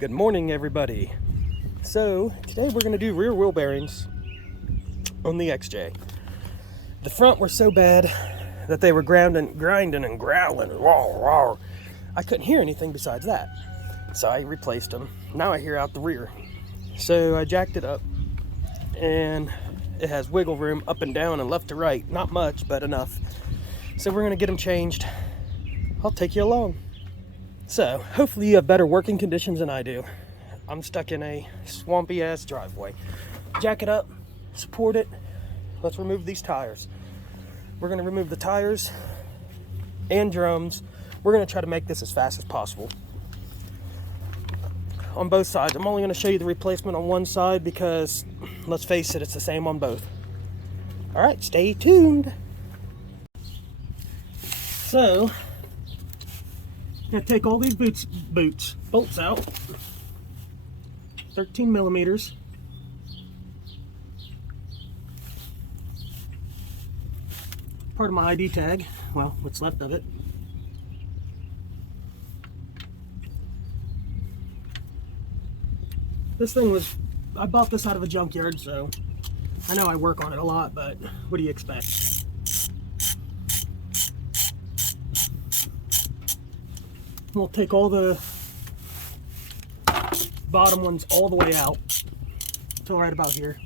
Good morning, everybody. So today we're going to do rear wheel bearings on the XJ. The front were so bad that they were grinding and growling. I couldn't hear anything besides that. So I replaced them. Now I hear out the rear. So I jacked it up and it has wiggle room up and down and left to right. Not much, but enough. So we're going to get them changed. I'll take you along. So hopefully you have better working conditions than I do. I'm stuck in a swampy ass driveway. Jack it up, support it. Let's remove these tires. We're going to remove the tires and drums. We're going to try to make this as fast as possible. On both sides. I'm only going to show you the replacement on one side because, let's face it, it's the same on both. Alright, stay tuned. So, I'm going to take all these bolts out. 13 millimeters. Part of my ID tag. Well, what's left of it. This thing was, I bought this out of a junkyard, so I know I work on it a lot, but what do you expect? We'll take all the bottom ones all the way out till right about here.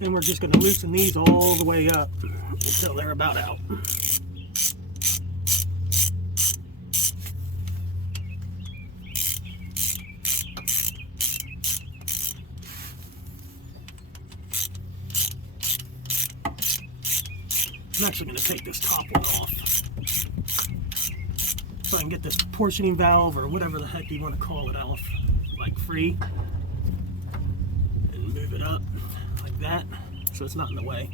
And we're just going to loosen these all the way up until they're about out. I'm actually going to take this top one off so I can get this portioning valve or whatever the heck you want to call it off, like free, and move it up like that so it's not in the way.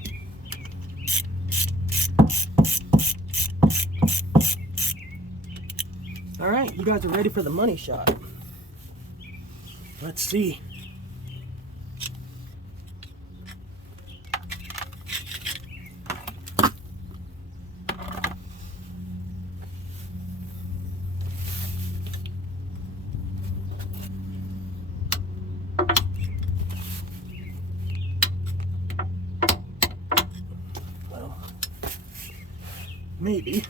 All right, you guys are ready for the money shot. Let's see. Maybe.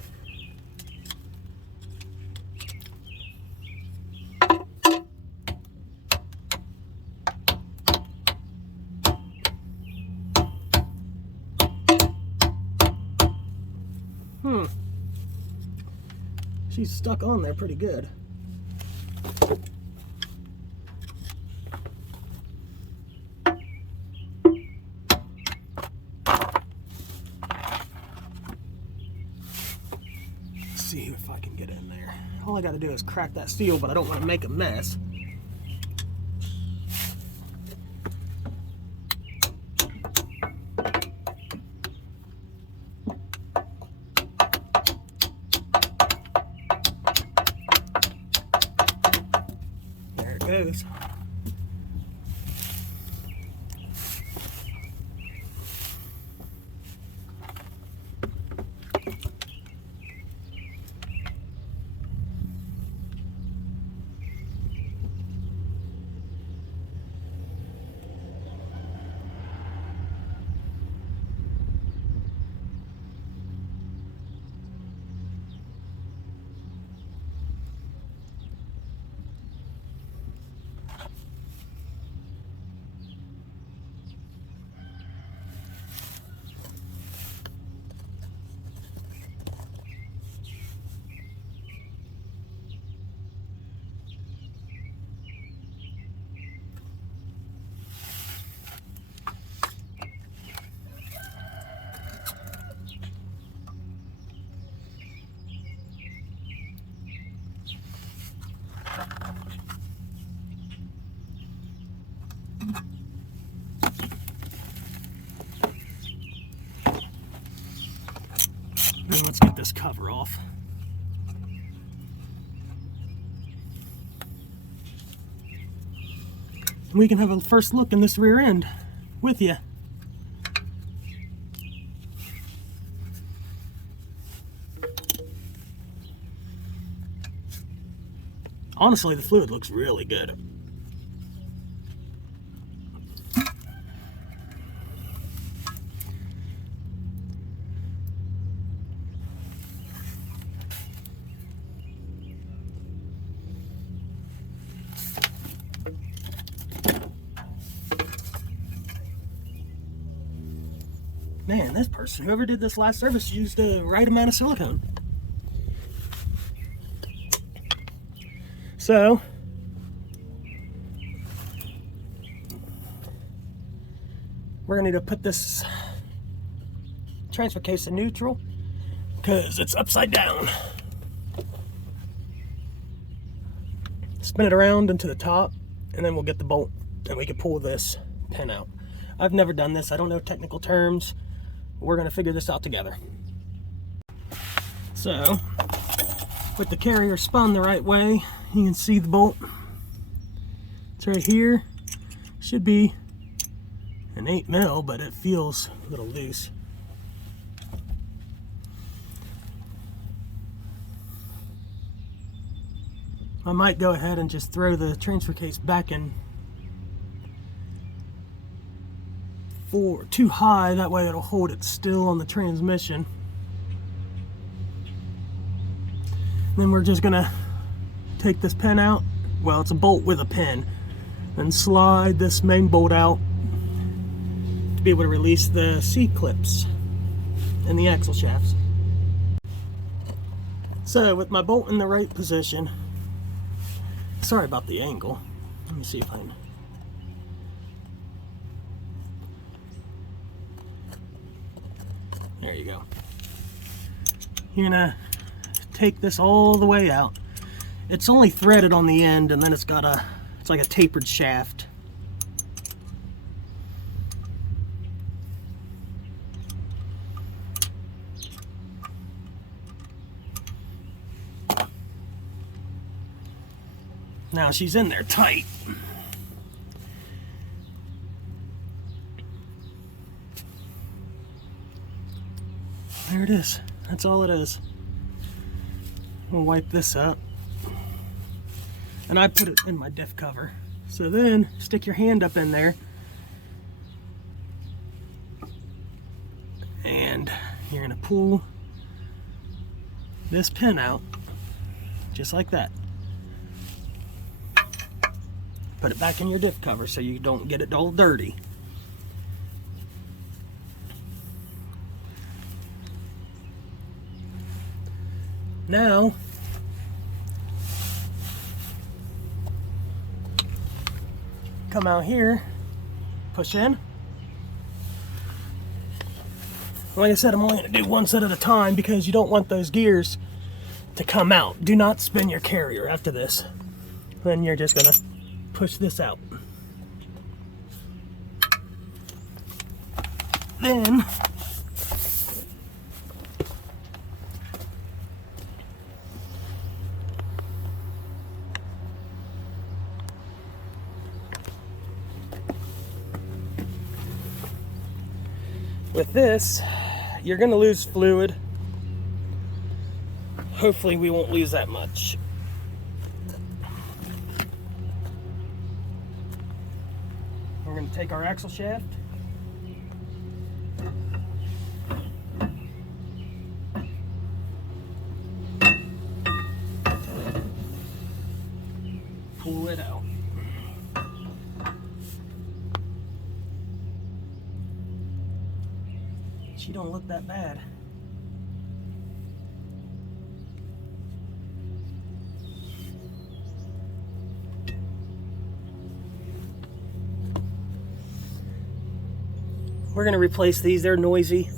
She's stuck on there pretty good. See if I can get in there. All I got to do is crack that steel, but I don't want to make a mess. There it goes. cover off. We can have a first look in this rear end with you. Honestly, the fluid looks really good. Man, this person, whoever did this last service, used the right amount of silicone. So, we're gonna need to put this transfer case in neutral because it's upside down. Spin it around into the top, and then we'll get the bolt and we can pull this pin out. I've never done this, I don't know technical terms. We're gonna figure this out together. So, with the carrier spun the right way, you can see the bolt. It's right here. Should be an 8 mil, but it feels a little loose. I might go ahead and just throw the transfer case back in too high, that way it'll hold it still on the transmission. Then we're just gonna take this pin out. Well, it's a bolt with a pin. Then slide this main bolt out to be able to release the C-clips and the axle shafts. So with my bolt in the right position, sorry about the angle. Let me see if I can. There you go. You're gonna take this all the way out. It's only threaded on the end, and then it's like a tapered shaft. Now she's in there tight. There it is. That's all it is. We'll wipe this up. And I put it in my diff cover. So then, stick your hand up in there. And you're gonna pull this pin out, just like that. Put it back in your diff cover so you don't get it all dirty. Now, come out here, push in. Like I said, I'm only going to do one set at a time because you don't want those gears to come out. Do not spin your carrier after this. Then you're just going to push this out. Then, with this, you're going to lose fluid. Hopefully we won't lose that much. We're going to take our axle shaft. Pull it out. She don't look that bad. We're going to replace these. They're noisy.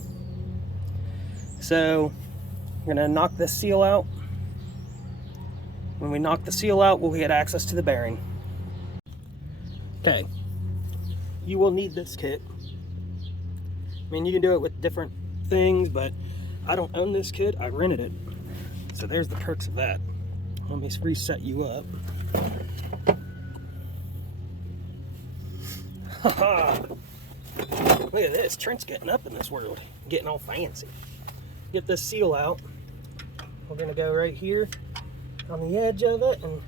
So we're going to knock this seal out. When we knock the seal out, we'll get access to the bearing. Okay. You will need this kit. I mean, you can do it with different things, but I don't own this kit, I rented it. So there's the perks of that. Let me reset you up. Haha! Look at this, Trent's getting up in this world, getting all fancy. Get this seal out. We're gonna go right here on the edge of it and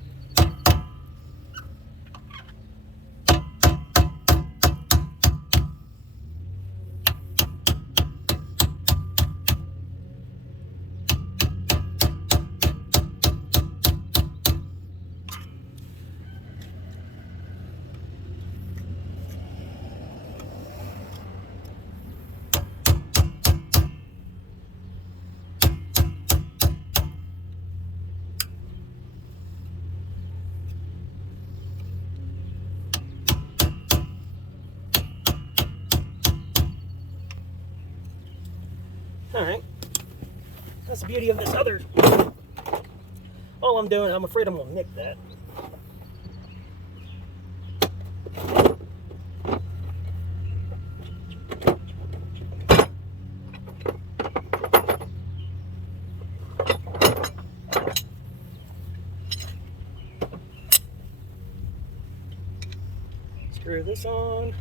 alright, that's the beauty of this other. All I'm doing, I'm afraid I'm going to nick that. Screw this on.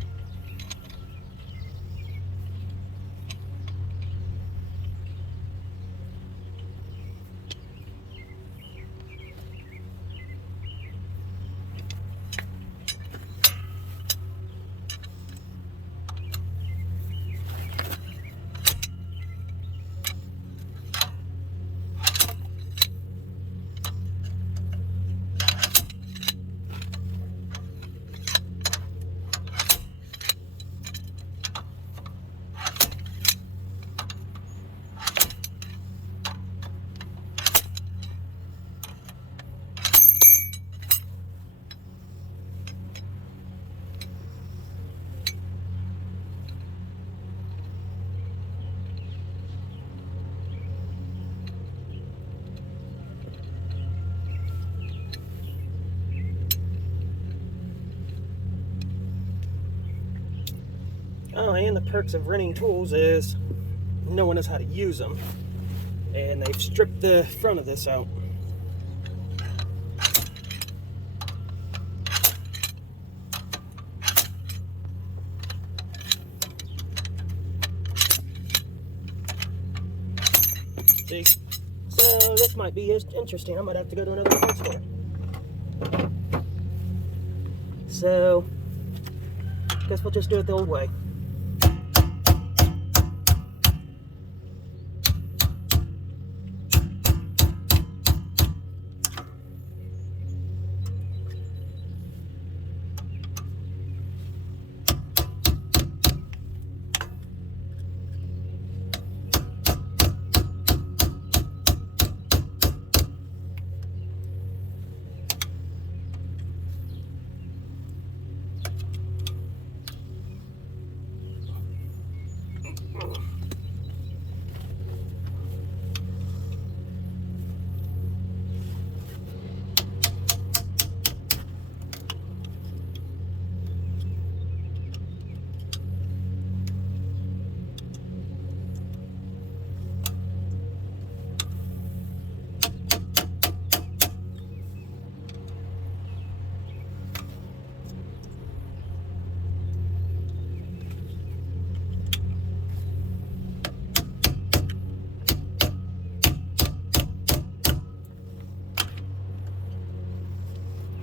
Oh, and the perks of renting tools is no one knows how to use them. And they've stripped the front of this out. See? So this might be interesting. I might have to go to another parts store. So, guess we'll just do it the old way.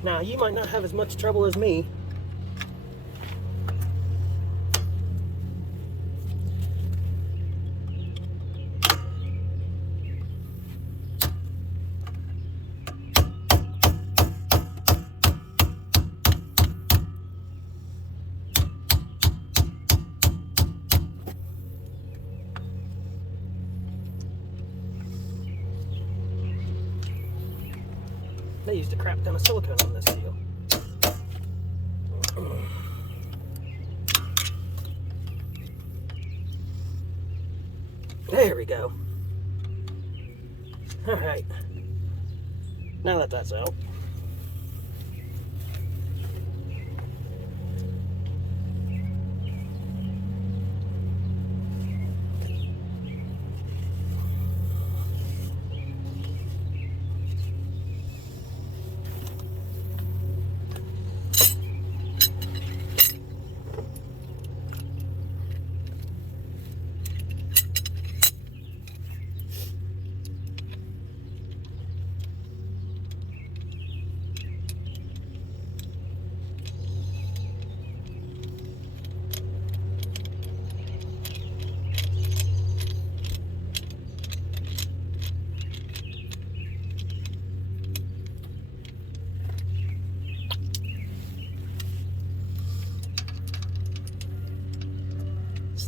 Now, you might not have as much trouble as me. They used a crap ton of silicone on this seal. There we go. Alright. Now that that's out.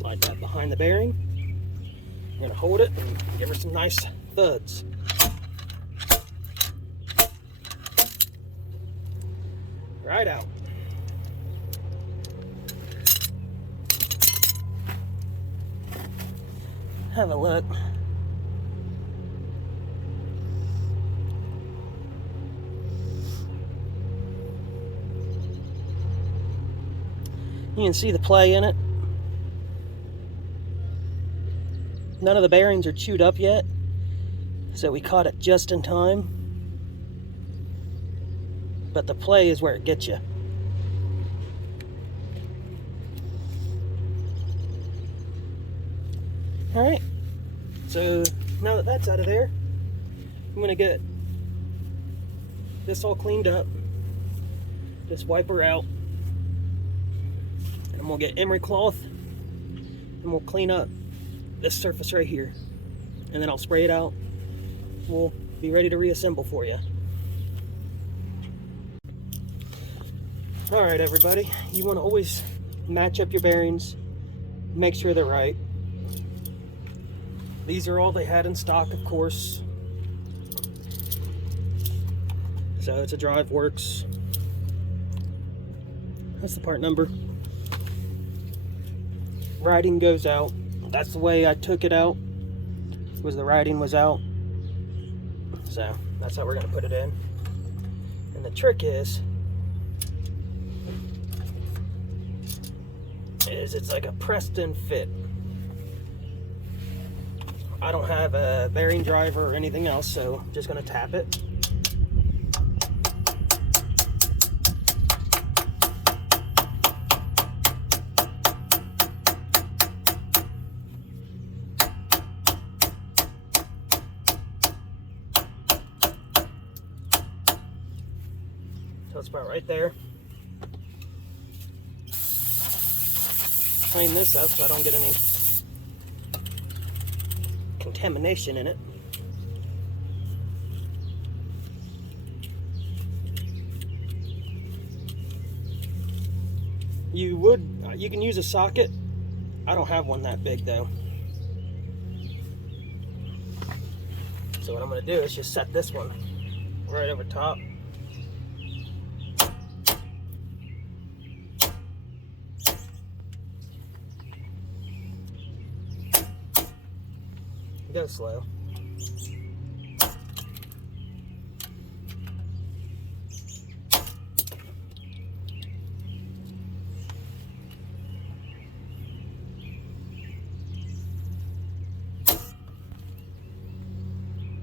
Slide that behind the bearing. I'm going to hold it and give her some nice thuds. Right out. Have a look. You can see the play in it. None of the bearings are chewed up yet, so we caught it just in time. But the play is where it gets you. Alright, so now that that's out of there, I'm going to get this all cleaned up. Just wipe her out. And we'll get emery cloth and we'll clean up this surface right here. And then I'll spray it out. We'll be ready to reassemble for you. Alright everybody, you want to always match up your bearings, make sure they're right. These are all they had in stock, of course. So it's a Drive Works. That's the part number. Writing goes out. That's the way I took it out, was the writing was out. So that's how we're going to put it in. And the trick is it's like a pressed in fit. I don't have a bearing driver or anything else, so I'm just going to tap it. So it's about right there. Clean this up so I don't get any contamination in it. You can use a socket. I don't have one that big though. So what I'm going to do is just set this one right over top. Go slow.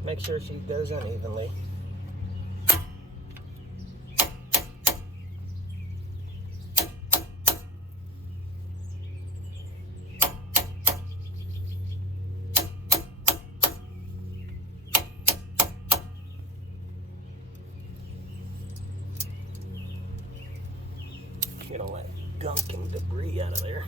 Make sure she goes in evenly. Get all that gunk and debris out of there.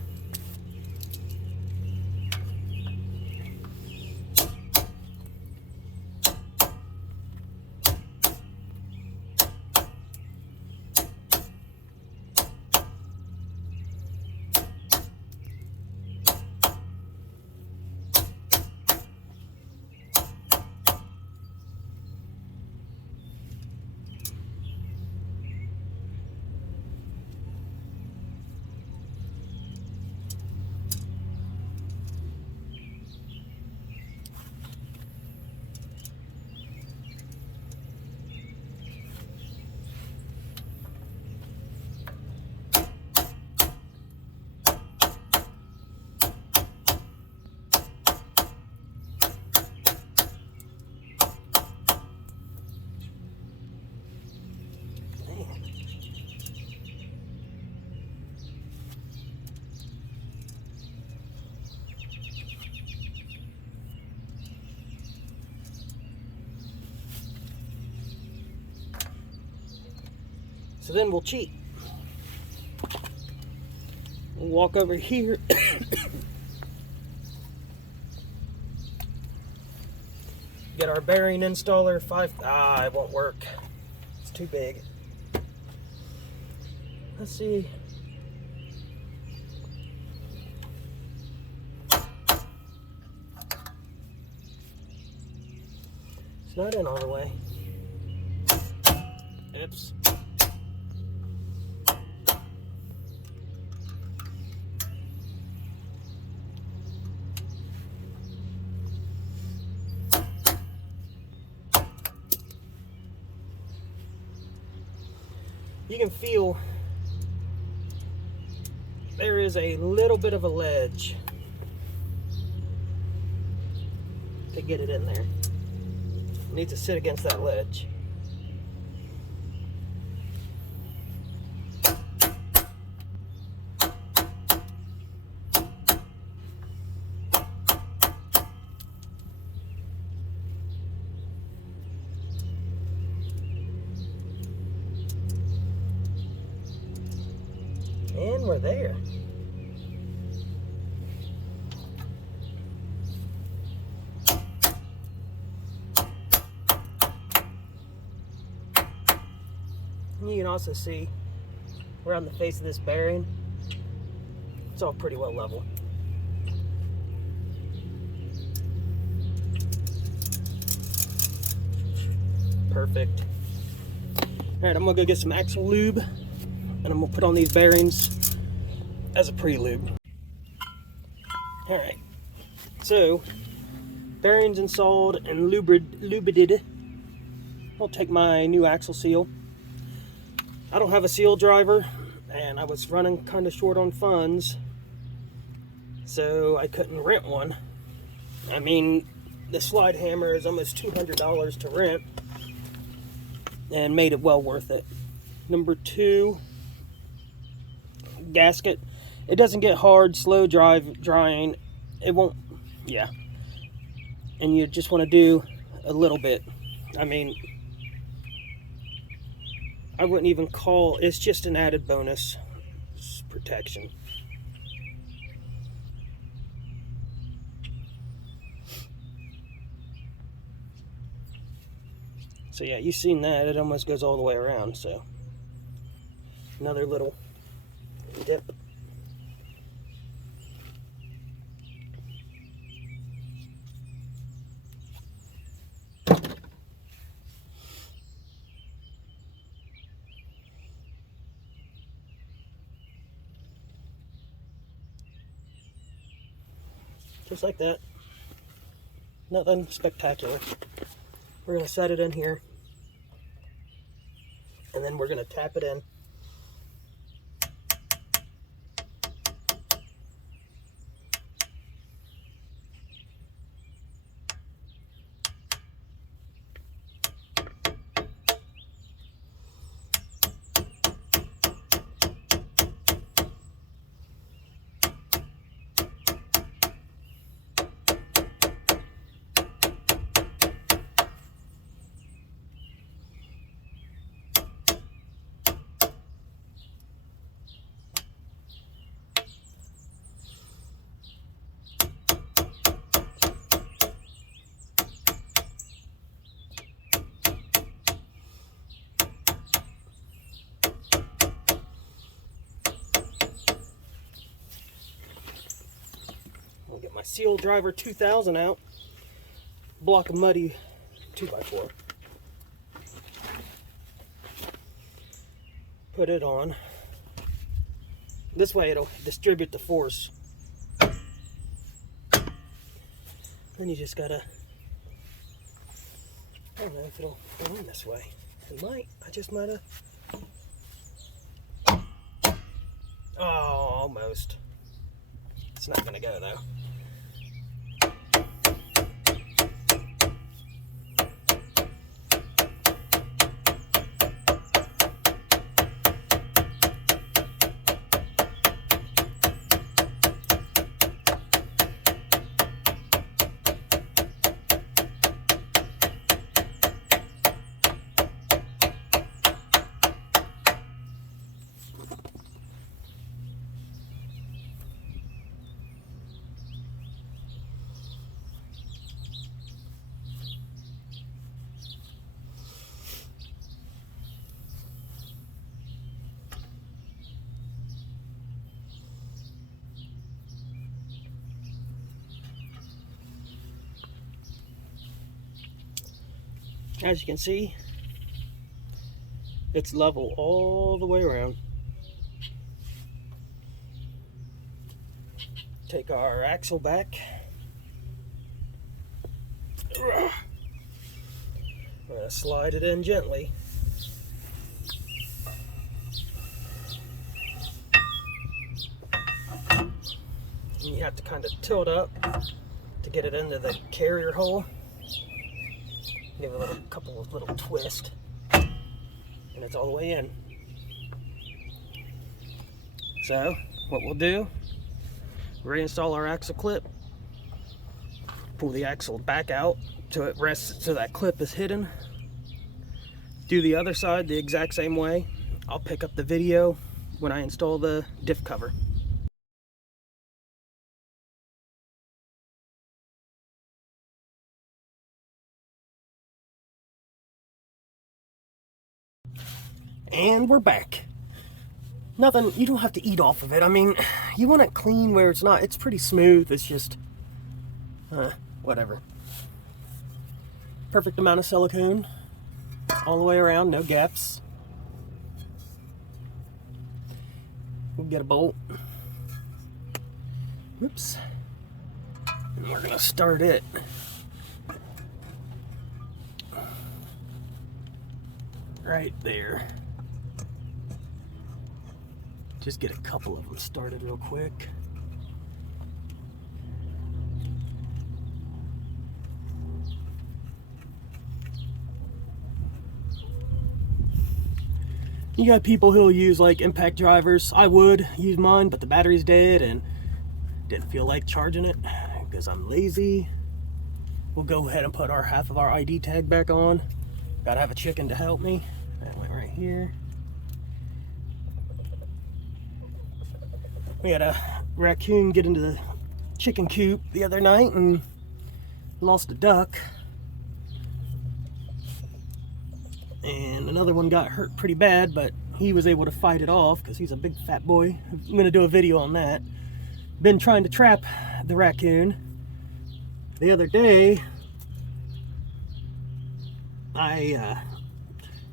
So then we'll cheat. We'll walk over here. Get our bearing installer. It won't work. It's too big. Let's see. It's not in all the way. Oops. You can feel there is a little bit of a ledge to get it in there. It needs to sit against that ledge. And we're there. You can also see around the face of this bearing, it's all pretty well level. Perfect. Alright, I'm gonna go get some axle lube and I'm gonna put on these bearings as a pre-lube. Alright, so bearings installed and lubricated. I'll take my new axle seal. I don't have a seal driver and I was running kind of short on funds, so I couldn't rent one. I mean, the slide hammer is almost $200 to rent and made it well worth it. Number 2, gasket. It doesn't get hard, slow drying. It won't, yeah. And you just want to do a little bit. I mean, I wouldn't even call, it's just an added bonus. It's protection. So yeah, you've seen that. It almost goes all the way around, so. Another little dip. Just like that. Nothing spectacular. We're going to set it in here. And then we're going to tap it in. Get my Seal Driver 2000 out. Block of muddy 2x4. Put it on. This way it'll distribute the force. Then you just gotta, I don't know if it'll go in this way. It might. I just might have. Oh, almost. It's not gonna go though. As you can see, it's level all the way around. Take our axle back. I'm gonna slide it in gently. And you have to kind of tilt up to get it into the carrier hole. Give it a couple of little twists, and it's all the way in. So what we'll do, reinstall our axle clip, pull the axle back out so it rests, so that clip is hidden. Do the other side the exact same way. I'll pick up the video when I install the diff cover. And we're back. Nothing, you don't have to eat off of it. I mean, you want it clean where it's pretty smooth. It's just, whatever. Perfect amount of silicone all the way around, no gaps. We'll get a bolt. Whoops. And we're gonna start it. Right there. Just get a couple of them started real quick. You got people who'll use like impact drivers. I would use mine, but the battery's dead and didn't feel like charging it because I'm lazy. We'll go ahead and put our half of our ID tag back on. Gotta have a chicken to help me. That went right here. We had a raccoon get into the chicken coop the other night and lost a duck. And another one got hurt pretty bad, but he was able to fight it off because he's a big fat boy. I'm gonna do a video on that. Been trying to trap the raccoon. The other day, I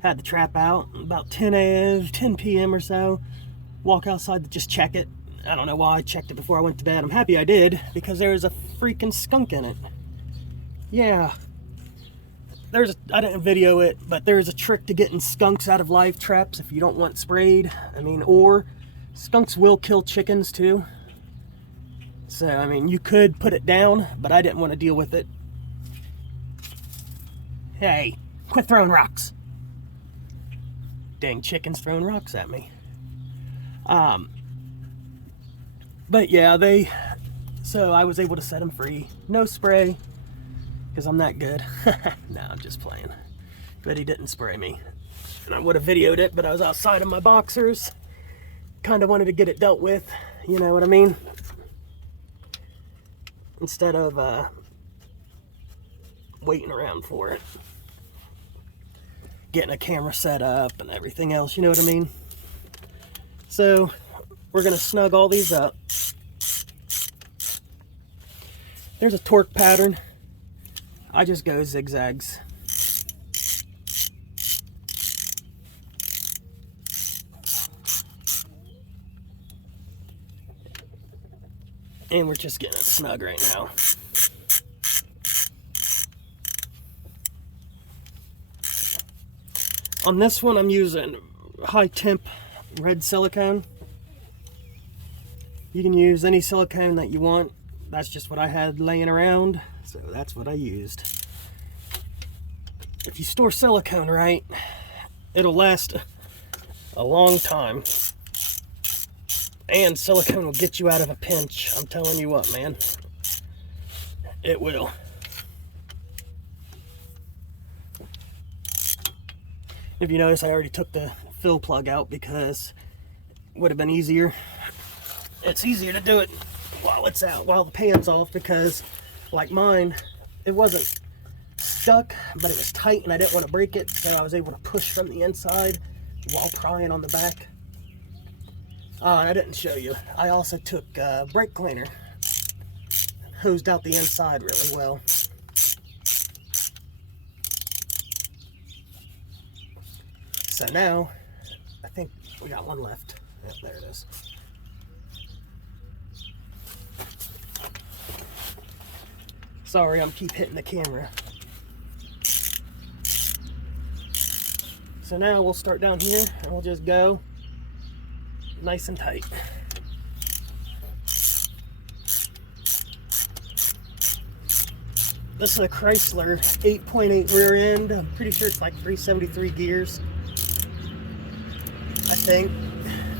had the trap out about 10 p.m. or so. Walk outside to just check it. I don't know why I checked it before I went to bed. I'm happy I did because there was a freaking skunk in it. Yeah. I didn't video it, but there's a trick to getting skunks out of live traps if you don't want sprayed. I mean, or skunks will kill chickens too. So, I mean, you could put it down, but I didn't want to deal with it. Hey, quit throwing rocks. Dang chickens throwing rocks at me. But yeah, so I was able to set them free. No spray, because I'm that good. No, I'm just playing. But he didn't spray me. And I would have videoed it, but I was outside of my boxers. Kind of wanted to get it dealt with, you know what I mean? Instead of waiting around for it. Getting a camera set up and everything else, you know what I mean? So, we're gonna snug all these up. There's a torque pattern. I just go zigzags. And we're just getting it snug right now. On this one, I'm using high temp red silicone. You can use any silicone that you want. That's just what I had laying around, so that's what I used. If you store silicone right, it'll last a long time. And silicone will get you out of a pinch. I'm telling you what, man. It will. If you notice, I already took the fill plug out because it would have been easier. It's easier to do it while it's out, while the pan's off, because like mine, it wasn't stuck, but it was tight and I didn't want to break it, so I was able to push from the inside while prying on the back. Oh, and I didn't show you. I also took brake cleaner, hosed out the inside really well. So now, I think we got one left. Yep, there it is. Sorry, I'm keep hitting the camera. So now we'll start down here and we'll just go nice and tight. This is a Chrysler 8.8 rear end. I'm pretty sure it's like 373 gears, I think.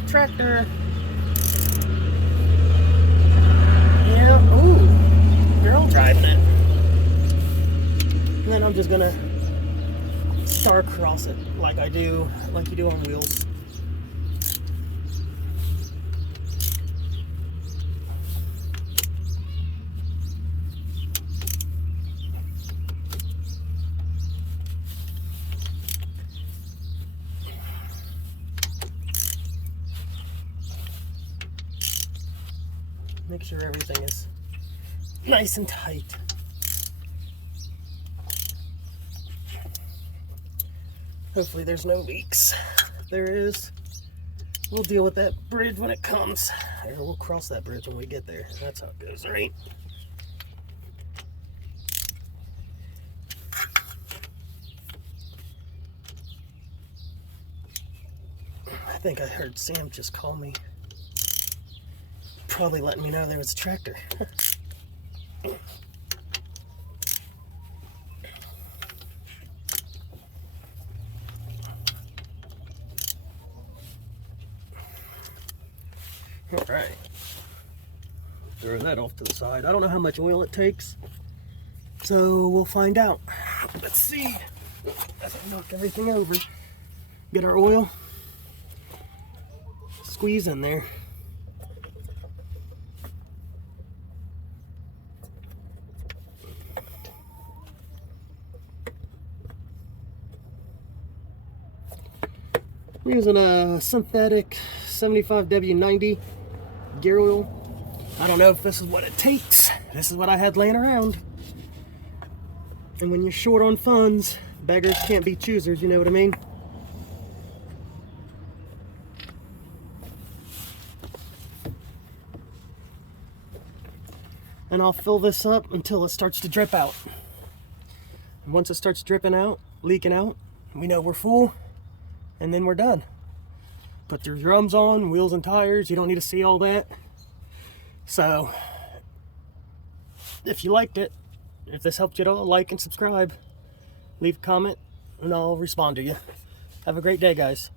Tractor. Yeah, ooh, girl driving it. And then I'm just gonna star cross it like you do on wheels. Make sure everything is nice and tight. Hopefully there's no leaks. If there is, we'll deal with that bridge when it comes. Or we'll cross that bridge when we get there. That's how it goes, right? I think I heard Sam just call me. Probably letting me know there was a tractor. All right, throw that off to the side. I don't know how much oil it takes, so we'll find out. Let's see. As I knock everything over, get our oil, squeeze in there. I'm using a synthetic 75W90 gear oil. I don't know if this is what it takes. This is what I had laying around. And when you're short on funds, beggars can't be choosers, you know what I mean? And I'll fill this up until it starts to drip out. And once it starts dripping out, leaking out, we know we're full, and then we're done. Put your drums on, wheels and tires. You don't need to see all that. So, if you liked it, if this helped you at all, like and subscribe. Leave a comment, and I'll respond to you. Have a great day, guys.